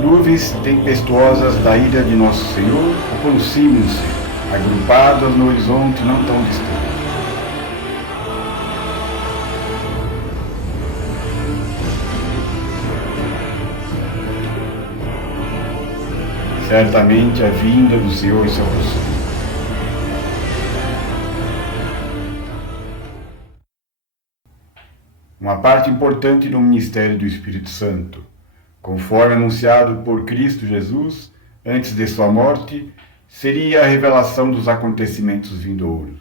Nuvens tempestuosas da ira de Nosso Senhor aproximam-se, agrupadas no horizonte não tão distante. Certamente a vinda do Senhor se aproxima. Uma parte importante do ministério do Espírito Santo, conforme anunciado por Cristo Jesus antes de sua morte, seria a revelação dos acontecimentos vindouros.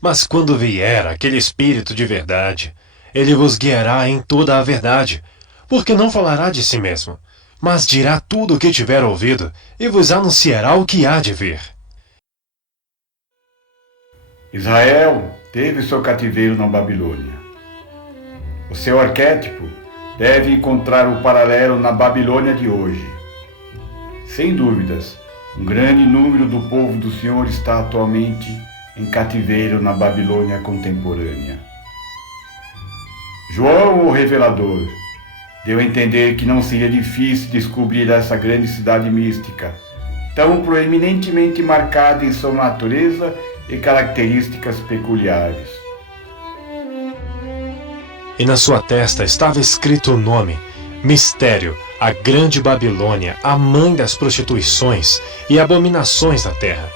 Mas quando vier aquele Espírito de verdade, ele vos guiará em toda a verdade, porque não falará de si mesmo, mas dirá tudo o que tiver ouvido e vos anunciará o que há de vir. Israel teve seu cativeiro na Babilônia. O seu arquétipo deve encontrar o paralelo na Babilônia de hoje. Sem dúvidas, um grande número do povo do Senhor está atualmente em cativeiro na Babilônia contemporânea. João, o revelador, deu a entender que não seria difícil descobrir essa grande cidade mística, tão proeminentemente marcada em sua natureza e características peculiares. E na sua testa estava escrito o nome, Mistério, a Grande Babilônia, a mãe das prostituições e abominações da terra.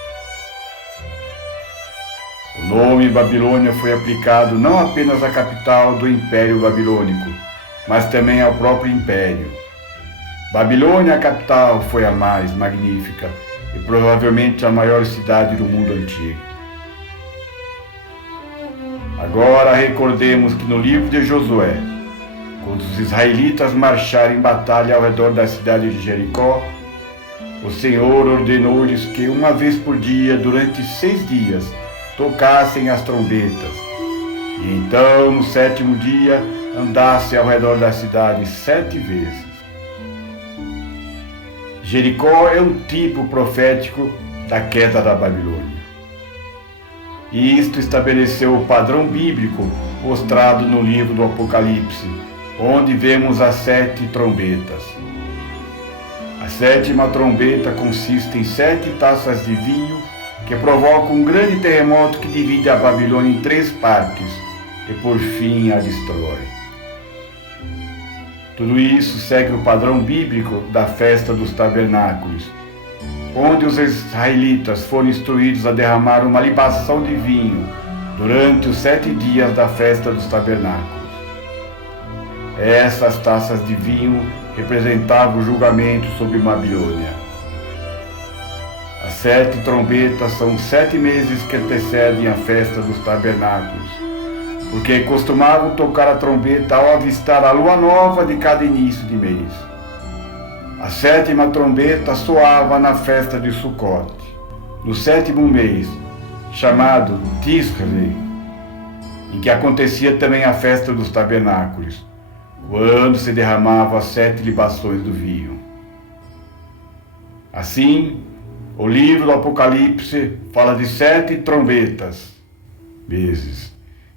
O nome Babilônia foi aplicado não apenas à capital do Império Babilônico, mas também ao próprio Império. Babilônia, a capital, foi a mais magnífica e provavelmente a maior cidade do mundo antigo. Agora recordemos que no livro de Josué, quando os israelitas marcharam em batalha ao redor da cidade de Jericó, o Senhor ordenou-lhes que uma vez por dia, durante 6 dias, tocassem as trombetas, e então, no 7º dia, andasse ao redor da cidade 7 vezes. Jericó é um tipo profético da queda da Babilônia. E isto estabeleceu o padrão bíblico mostrado no livro do Apocalipse, onde vemos as 7 trombetas. A 7ª trombeta consiste em 7 taças de vinho que provocam um grande terremoto que divide a Babilônia em 3 partes e por fim a destrói. Tudo isso segue o padrão bíblico da festa dos tabernáculos, onde os israelitas foram instruídos a derramar uma libação de vinho durante os 7 dias da festa dos tabernáculos. Essas taças de vinho representavam o julgamento sobre Babilônia. As 7 trombetas são 7 meses que antecedem a festa dos tabernáculos, porque costumavam tocar a trombeta ao avistar a lua nova de cada início de mês. A 7ª trombeta soava na festa de Sucote, no 7º mês, chamado Tishrei, em que acontecia também a festa dos tabernáculos, quando se derramavam as 7 libações do vinho. Assim, o livro do Apocalipse fala de 7 trombetas, meses,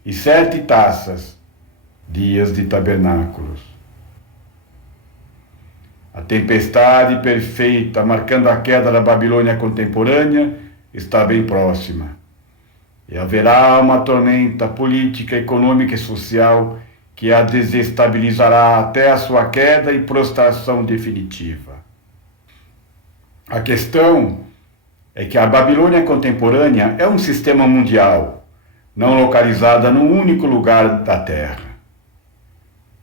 e 7 taças, dias de tabernáculos. A tempestade perfeita, marcando a queda da Babilônia contemporânea, está bem próxima. E haverá uma tormenta política, econômica e social que a desestabilizará até a sua queda e prostração definitiva. A questão é que a Babilônia contemporânea é um sistema mundial, não localizada num único lugar da Terra.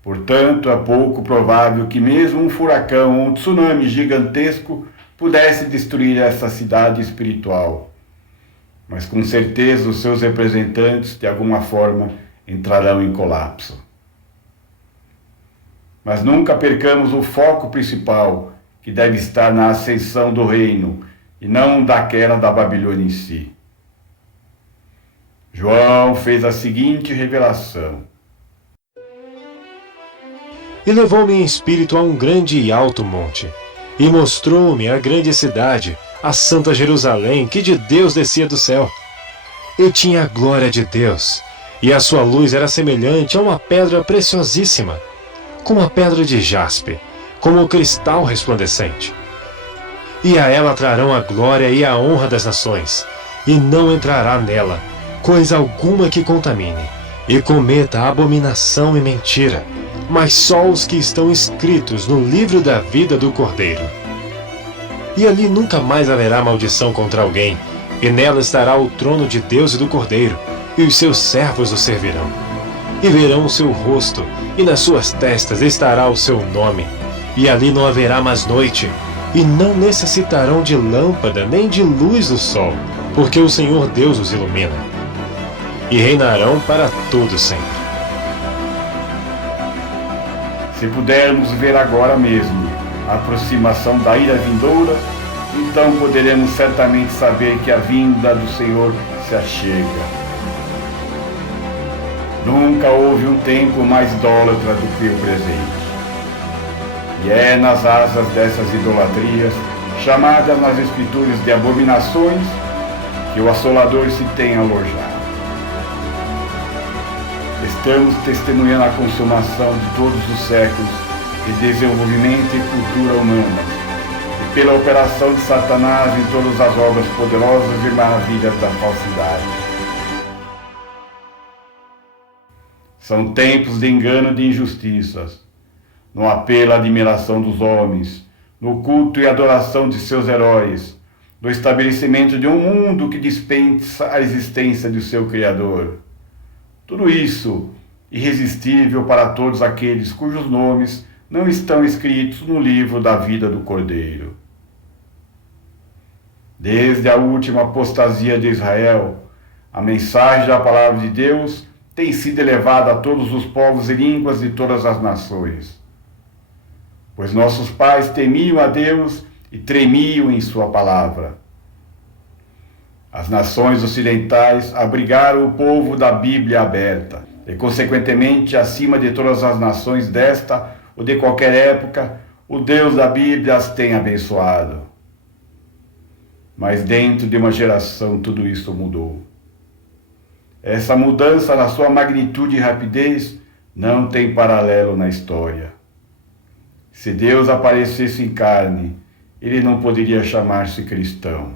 Portanto, é pouco provável que mesmo um furacão ou um tsunami gigantesco pudesse destruir essa cidade espiritual. Mas com certeza os seus representantes, de alguma forma, entrarão em colapso. Mas nunca percamos o foco principal, que deve estar na ascensão do reino, e não da queda da Babilônia em si. João fez a seguinte revelação: E levou-me em espírito a um grande e alto monte, e mostrou-me a grande cidade, a santa Jerusalém, que de Deus descia do céu. E tinha a glória de Deus, e a sua luz era semelhante a uma pedra preciosíssima, como a pedra de jaspe, como o cristal resplandecente. E a ela trarão a glória e a honra das nações, e não entrará nela coisa alguma que contamine, e cometa abominação e mentira, mas só os que estão escritos no livro da vida do Cordeiro. E ali nunca mais haverá maldição contra alguém, e nela estará o trono de Deus e do Cordeiro, e os seus servos o servirão. E verão o seu rosto, e nas suas testas estará o seu nome. E ali não haverá mais noite, e não necessitarão de lâmpada nem de luz do sol, porque o Senhor Deus os ilumina. E reinarão para todo sempre. Se pudermos ver agora mesmo a aproximação da ira vindoura, então poderemos certamente saber que a vinda do Senhor se achega. Nunca houve um tempo mais idólatra do que o presente. E é nas asas dessas idolatrias, chamadas nas Escrituras de abominações, que o assolador se tem alojado. Estamos testemunhando a consumação de todos os séculos de desenvolvimento e cultura humana, e pela operação de Satanás em todas as obras poderosas e maravilhas da falsidade. São tempos de engano e de injustiças, no apelo à admiração dos homens, no culto e adoração de seus heróis, no estabelecimento de um mundo que dispensa a existência de seu Criador. Tudo isso irresistível para todos aqueles cujos nomes não estão escritos no livro da vida do Cordeiro. Desde a última apostasia de Israel, a mensagem da palavra de Deus tem sido elevada a todos os povos e línguas de todas as nações. Pois nossos pais temiam a Deus e tremiam em sua palavra. As nações ocidentais abrigaram o povo da Bíblia aberta, e consequentemente, acima de todas as nações desta ou de qualquer época, o Deus da Bíblia as tem abençoado. Mas dentro de uma geração tudo isso mudou. Essa mudança, na sua magnitude e rapidez, não tem paralelo na história. Se Deus aparecesse em carne, ele não poderia chamar-se cristão.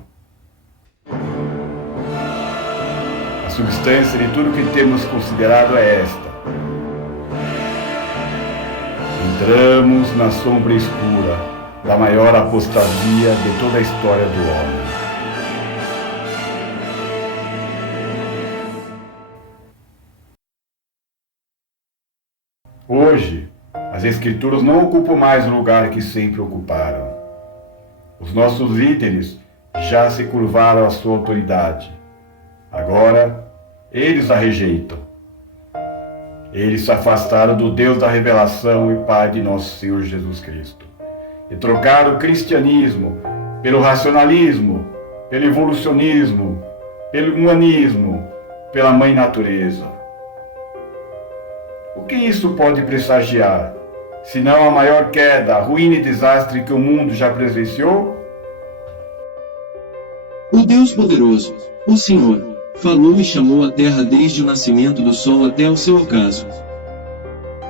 A substância de tudo que temos considerado é esta. Entramos na sombra escura da maior apostasia de toda a história do homem. Hoje, as Escrituras não ocupam mais o lugar que sempre ocuparam. Os nossos líderes já se curvaram à sua autoridade. Agora, eles a rejeitam. Eles se afastaram do Deus da revelação e Pai de nosso Senhor Jesus Cristo. E trocaram o cristianismo pelo racionalismo, pelo evolucionismo, pelo humanismo, pela mãe natureza. O que isso pode pressagiar, senão a maior queda, ruína e desastre que o mundo já presenciou? O Deus poderoso, o Senhor, falou e chamou a terra desde o nascimento do sol até o seu ocaso.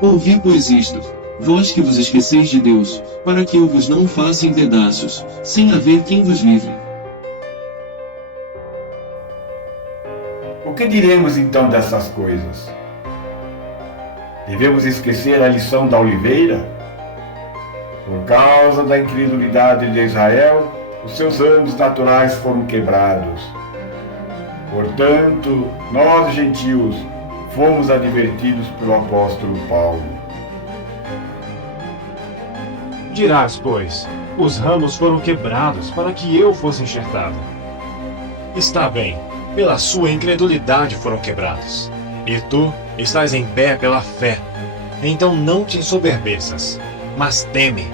Ouvi, pois, isto, vós que vos esqueceis de Deus, para que eu vos não faça em pedaços, sem haver quem vos livre. O que diremos então dessas coisas? Devemos esquecer a lição da oliveira? Por causa da incredulidade de Israel, os seus ramos naturais foram quebrados. Portanto, nós, gentios, fomos advertidos pelo apóstolo Paulo. Dirás, pois, os ramos foram quebrados para que eu fosse enxertado. Está bem, pela sua incredulidade foram quebrados. E tu estás em pé pela fé. Então não te ensoberbeças, mas teme.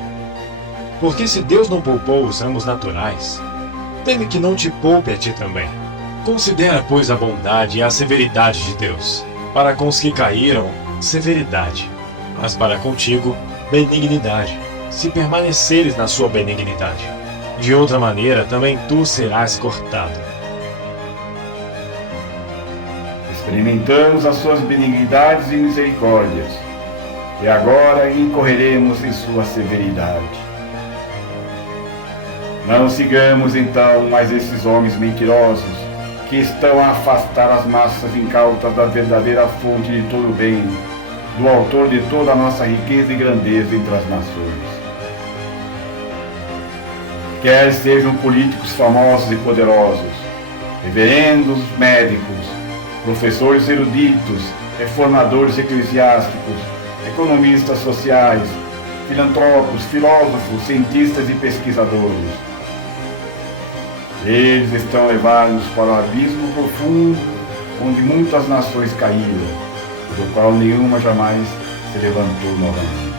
Porque se Deus não poupou os ramos naturais, teme que não te poupe a ti também. Considera, pois, a bondade e a severidade de Deus. Para com os que caíram, severidade, mas para contigo, benignidade, se permaneceres na sua benignidade. De outra maneira, também tu serás cortado. Experimentamos as suas benignidades e misericórdias, e agora incorreremos em sua severidade. Não sigamos então mais esses homens mentirosos que estão a afastar as massas incautas da verdadeira fonte de todo o bem, do autor de toda a nossa riqueza e grandeza entre as nações. Quer sejam políticos famosos e poderosos, reverendos médicos, professores eruditos, reformadores eclesiásticos, economistas sociais, filantropos, filósofos, cientistas e pesquisadores. Eles estão a levar-nos para o abismo profundo onde muitas nações caíram, do qual nenhuma jamais se levantou novamente.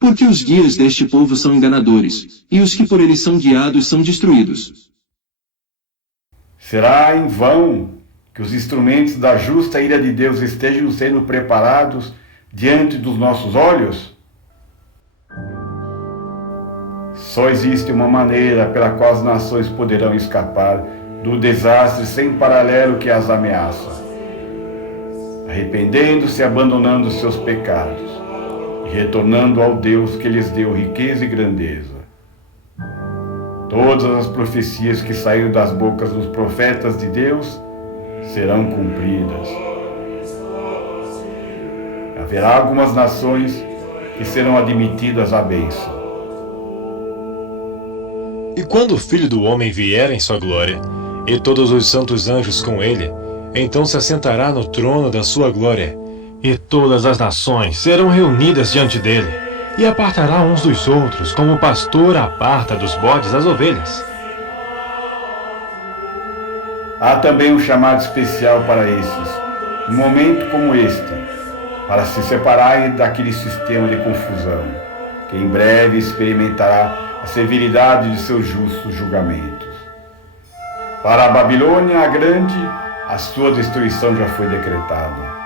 Porque os guias deste povo são enganadores, e os que por eles são guiados são destruídos. Será em vão que os instrumentos da justa ira de Deus estejam sendo preparados diante dos nossos olhos? Só existe uma maneira pela qual as nações poderão escapar do desastre sem paralelo que as ameaça: arrependendo-se e abandonando seus pecados, e retornando ao Deus que lhes deu riqueza e grandeza. Todas as profecias que saíram das bocas dos profetas de Deus serão cumpridas. Haverá algumas nações que serão admitidas à bênção. E quando o Filho do Homem vier em sua glória, e todos os santos anjos com ele, então se assentará no trono da sua glória, e todas as nações serão reunidas diante dele, e apartará uns dos outros, como o pastor aparta dos bodes as ovelhas. Há também um chamado especial para esses, num momento como este, para se separarem daquele sistema de confusão, que em breve experimentará a severidade de seus justos julgamentos. Para a Babilônia a grande, a sua destruição já foi decretada.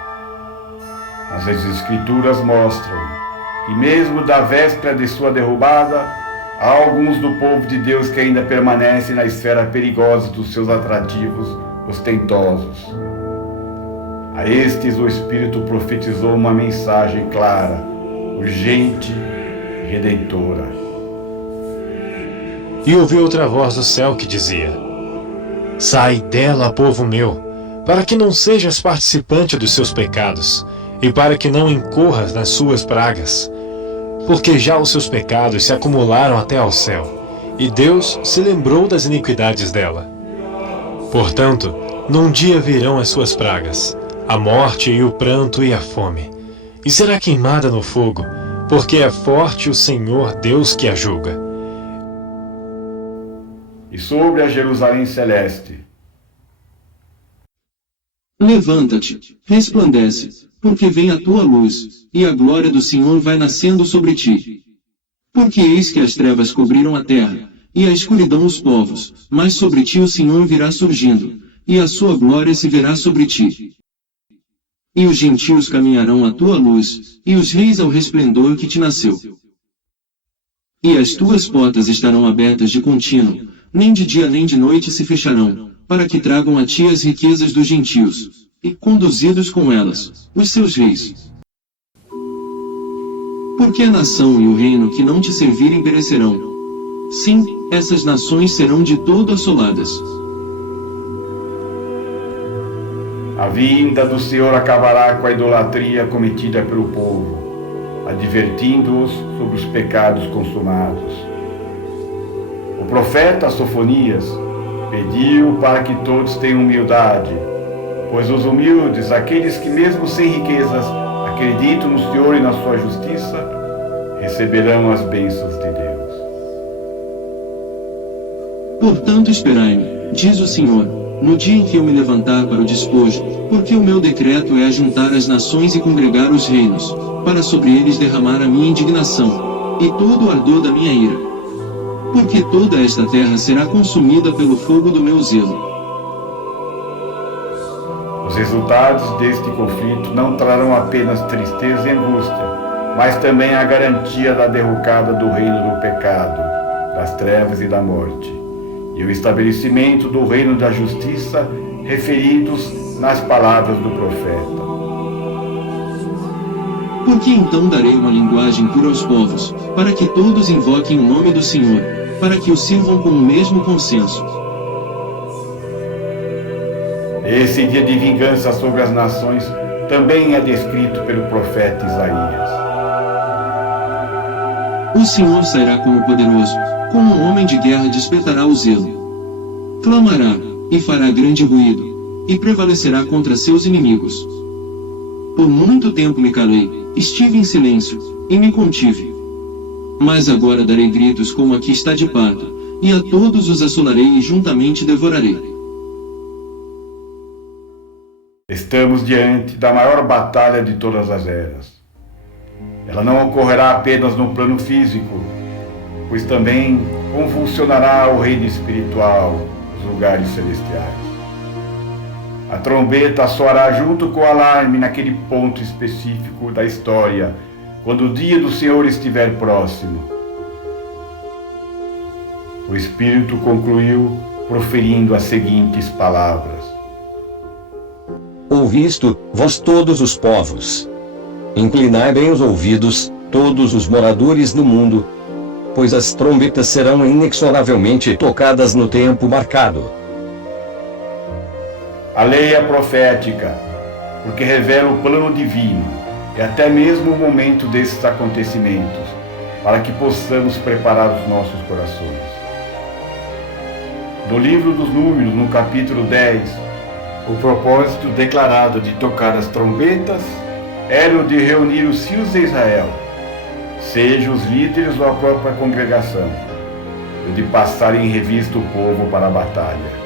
Mas as Escrituras mostram que mesmo da véspera de sua derrubada, há alguns do povo de Deus que ainda permanecem na esfera perigosa dos seus atrativos ostentosos. A estes o Espírito profetizou uma mensagem clara, urgente e redentora. E ouvi outra voz do céu que dizia: Sai dela, povo meu, para que não sejas participante dos seus pecados, e para que não incorras nas suas pragas. Porque já os seus pecados se acumularam até ao céu, e Deus se lembrou das iniquidades dela. Portanto, num dia virão as suas pragas, a morte e o pranto e a fome, e será queimada no fogo, porque é forte o Senhor Deus que a julga. E sobre a Jerusalém celeste: Levanta-te, resplandece, porque vem a tua luz, e a glória do Senhor vai nascendo sobre ti. Porque eis que as trevas cobriram a terra, e a escuridão os povos, mas sobre ti o Senhor virá surgindo, e a sua glória se verá sobre ti. E os gentios caminharão à tua luz, e os reis ao resplendor que te nasceu. E as tuas portas estarão abertas de contínuo, nem de dia nem de noite se fecharão, para que tragam a ti as riquezas dos gentios, e conduzidos com elas, os seus reis. Porque a nação e o reino que não te servirem perecerão. Sim, essas nações serão de todo assoladas. A vinda do Senhor acabará com a idolatria cometida pelo povo, advertindo-os sobre os pecados consumados. O profeta Sofonias pediu para que todos tenham humildade, pois os humildes, aqueles que mesmo sem riquezas acreditam no Senhor e na sua justiça, receberão as bênçãos de Deus. Portanto esperai-me, diz o Senhor, no dia em que eu me levantar para o despojo, porque o meu decreto é ajuntar as nações e congregar os reinos, para sobre eles derramar a minha indignação, e todo o ardor da minha ira. Porque toda esta terra será consumida pelo fogo do meu zelo. Os resultados deste conflito não trarão apenas tristeza e angústia, mas também a garantia da derrocada do reino do pecado, das trevas e da morte, e o estabelecimento do reino da justiça referidos nas palavras do profeta. Porque então darei uma linguagem pura aos povos, para que todos invoquem o nome do Senhor, para que o sirvam com o mesmo consenso. Esse dia de vingança sobre as nações também é descrito pelo profeta Isaías. O Senhor sairá como poderoso, como um homem de guerra despertará o zelo. Clamará, e fará grande ruído, e prevalecerá contra seus inimigos. Por muito tempo me calei, estive em silêncio, e me contive. Mas agora darei gritos como a que está de parto, e a todos os assolarei e juntamente devorarei. Estamos diante da maior batalha de todas as eras. Ela não ocorrerá apenas no plano físico, pois também convulsionará o reino espiritual, os lugares celestiais. A trombeta soará junto com o alarme naquele ponto específico da história, quando o dia do Senhor estiver próximo. O Espírito concluiu proferindo as seguintes palavras: Ouvi isto, vós todos os povos. Inclinai bem os ouvidos, todos os moradores do mundo, pois as trombetas serão inexoravelmente tocadas no tempo marcado. A lei é profética, porque revela o plano divino e até mesmo o momento desses acontecimentos, para que possamos preparar os nossos corações. No livro dos Números, no capítulo 10, o propósito declarado de tocar as trombetas era o de reunir os filhos de Israel, sejam os líderes ou a própria congregação, e o de passar em revista o povo para a batalha.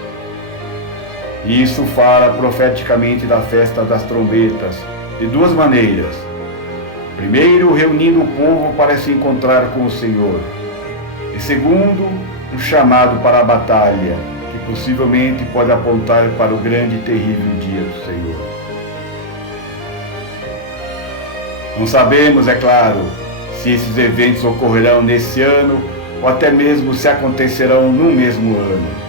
Isso fala profeticamente da festa das trombetas, de duas maneiras. Primeiro, reunindo o povo para se encontrar com o Senhor. E segundo, um chamado para a batalha, que possivelmente pode apontar para o grande e terrível dia do Senhor. Não sabemos, é claro, se esses eventos ocorrerão nesse ano ou até mesmo se acontecerão no mesmo ano.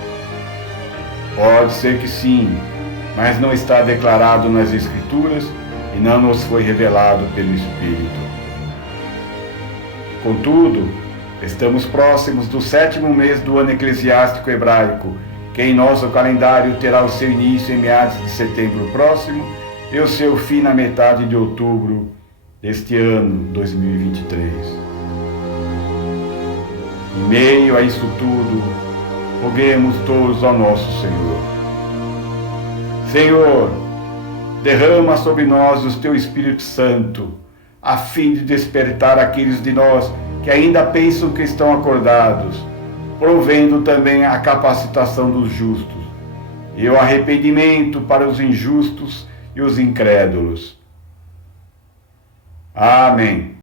Pode ser que sim, mas não está declarado nas Escrituras e não nos foi revelado pelo Espírito. Contudo, estamos próximos do 7º mês do ano eclesiástico hebraico, que em nosso calendário terá o seu início em meados de setembro próximo e o seu fim na metade de outubro deste ano 2023. Em meio a isso tudo, roguemos todos ao nosso Senhor. Senhor, derrama sobre nós o Teu Espírito Santo, a fim de despertar aqueles de nós que ainda pensam que estão acordados, provendo também a capacitação dos justos e o arrependimento para os injustos e os incrédulos. Amém.